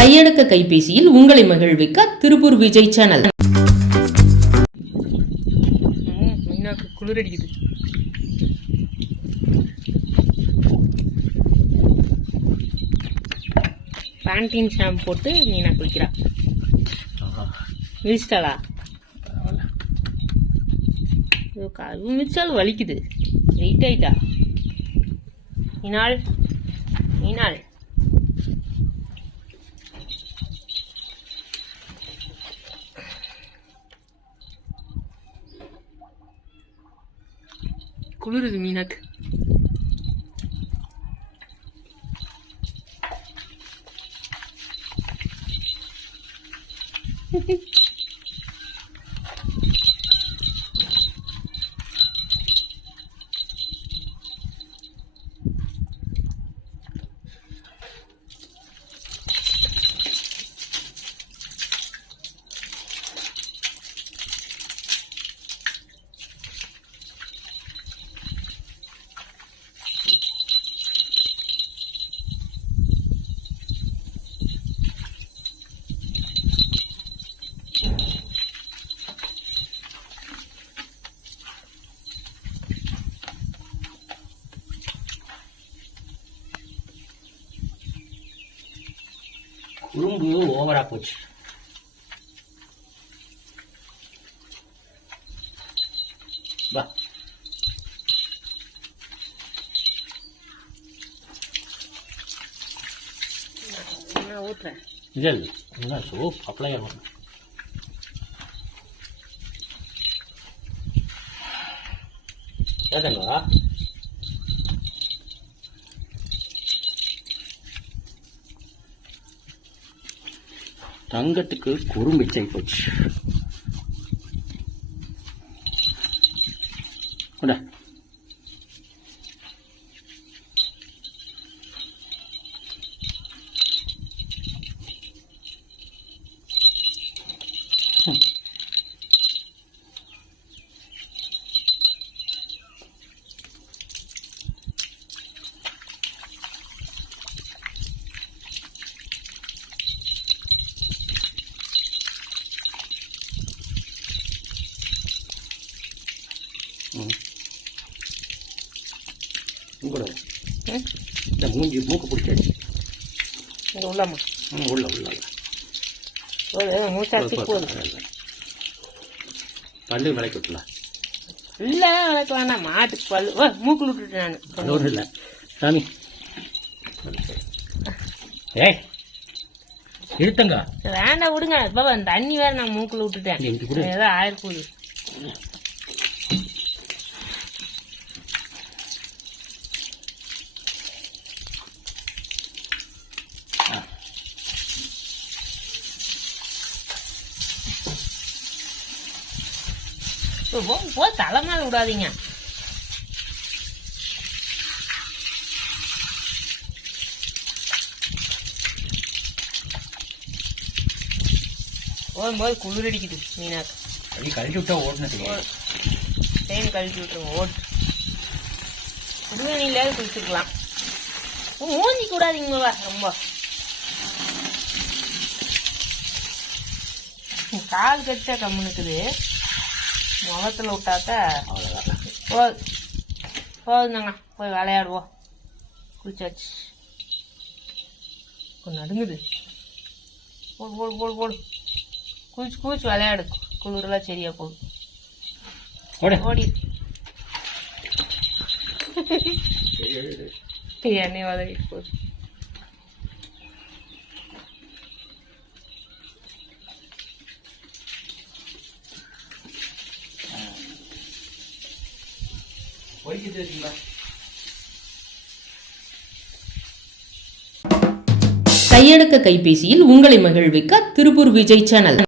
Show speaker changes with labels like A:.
A: கையடக்க கைபேசியில் உங்களை மகிழ்விக்க திருப்பூர் விஜய் சேனல். குளிரடிக்குது. குளிர் அடிக்குது பேண்டீன் ஷாம் போட்டு மீனா குளிக்கிறா. மிதிச்சிட்டாளா ஐயோ, மிதிச்சாலும் வலிக்குது. வெயிட் ஆயிட்டா. மீனாள்? Konuruz minak. Hehehe
B: குறும்பு ஓவரா போச்சு. வா.
A: ஊத்துறேன்.
B: இல்லை இல்லை. சோப் அப்ளை ஆகும் தங்கத்துக்கு குறும்பிச்சை போச்சு. கொண்டா.
A: ம்.
B: இந்த மூஞ்சி மூக்கு பிடிச்சாச்சு.
A: இங்கே உள்ளம்மா.
B: ம் உள்ள உள்ள
A: போது மூச்சாச்சு போதும்
B: பல்லு விலைக்கு விட்டுலாம்
A: இல்லை வேணாம். மாட்டுக்கு பல்லு ஓ மூக்கில் விட்டுட்டேன் நான்.
B: ஒன்றும் இல்லை. சாமி. ஏய் இழுத்தங்க.
A: வேண்டாம் விடுங்க. பாபா தண்ணி வேற நான் மூக்கில் விட்டுட்டேன். ஏதோ ஆயிருப்போகுது. போ, போ, போ தலை மேல விடாதீங்க. போகும்போது குளிர் அடிக்குது மீனாக்கு.
B: அப்படி கழிச்சு விட்டா ஓடுனது
A: செயின் கழட்டி விட்டுருங்க ஓட்டு சுடுதண்ணியிலாவது குளிச்சுக்கலாம் மூஞ்சி கூடாதீங்க வா ரொம்ப. கால் கடிச்சா கம்முனுக்குது முகத்துல விட்டாக்க
B: அவ்வளோதான்
A: போதும் போதுங்க போய் விளையாடுவோம். குளிச்சாச்சு கொஞ்சம் நடுங்குது. போடு போடு போடு போடு. குளிச்சு குளிச்சு விளையாடு. குளிரெல்லாம் சரியா போகுது.
B: ஓடு.
A: எண்ணெய் வதக்கிட்டு போகுது
B: ஒழிக்கிட்டு இருக்கீங்களா
A: கையடக்க கைபேசியில் உங்களை மகிழ்விக்க திருப்பூர் விஜய் சேனல்.